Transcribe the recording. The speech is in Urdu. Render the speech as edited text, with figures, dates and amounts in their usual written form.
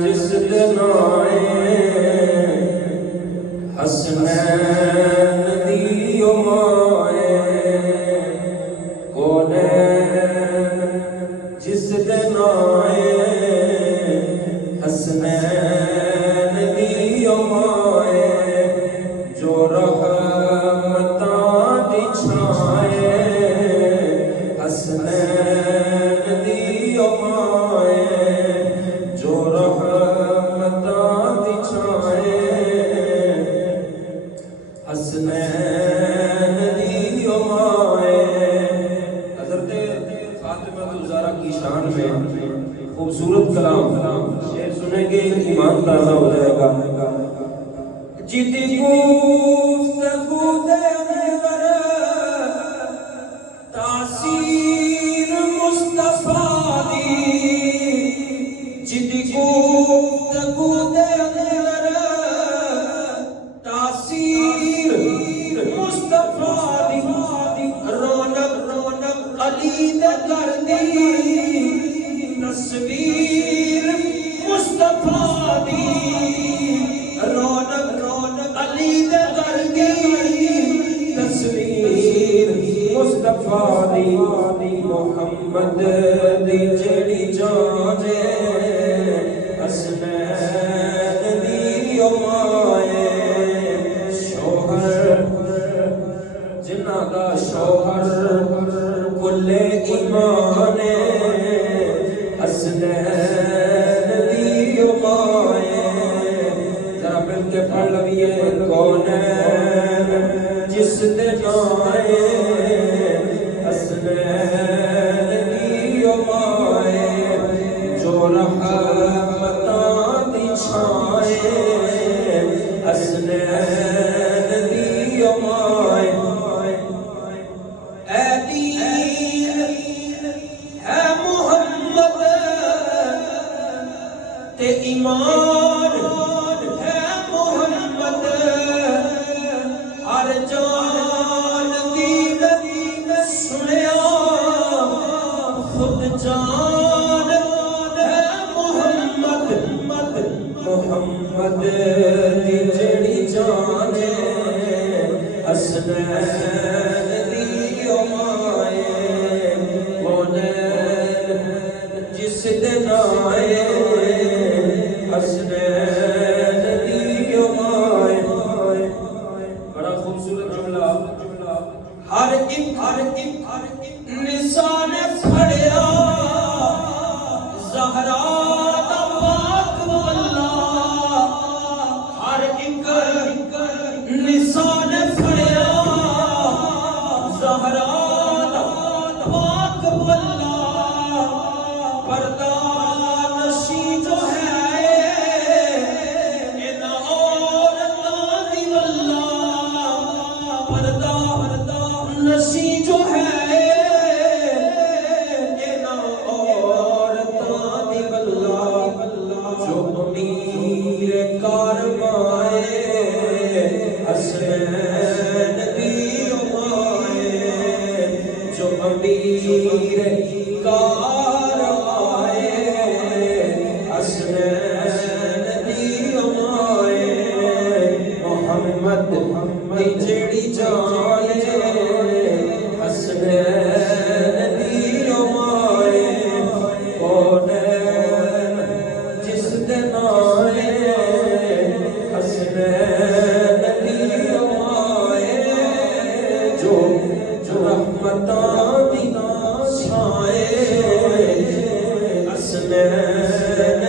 جس دن آئے حسنین دی مائے کون جس دن آئے حسنین دی مائے جو رحمتاں دی چھائے حسنین دی مائے جو رحمتاں دی چھائے حسنین دی مائے۔ حضرت فاطمہ الزہرا کی شان میں خوبصورت کلام شعر سنیں گے، ایمان تازہ ہو جائے گا۔ جدی گفتگو دے اندر تاثیر مصطفیٰ دی، جدی گفتگو دے اندر تاثیر مصطفیٰ دی، رونق علی دے گھر دی، تصویر مصطفیٰ دی، رونق علی دے گھر دی، تصویر مصطفیٰ دی، محمد دی جڑی جان حسنین دی مائے، شوہر جنہ دا شوہر کل ایمان حسنین دی مائے۔ ذرا مل کے پڑھ لئیے، کون جس دن آئے حسنین دی مائے جو رحمتاں دی چھائے حسنین دی مائے۔ اے دین ہے محمد تے ایمان ہے محمد، ہر جان دی سنیا خود جان ہے محمد، محمد دی جڑی جان حسنین دی مائے، کون جس دن آئے حسنین دی مائے۔ بڑا خوبصورت جملہ، ہر ایک نسان پھڑیا زہرا دا پاک اللہ، ہر ایک نسان پھڑیا زہرا دا پاک اللہ، پردہ نشی جو ہے ان عورتاں دی واللہ، پردہ نشی جو ہے ان عورتاں دی واللہ، جو امیر کارمائے حسنین دی مائے، جو امیر کارمائے حسنین دی مائے، محمد دی جڑی جان حسنین دی مائے، کون جس دن آئے حسنین دی مائے جو رحمتاں دی چھائے حسنین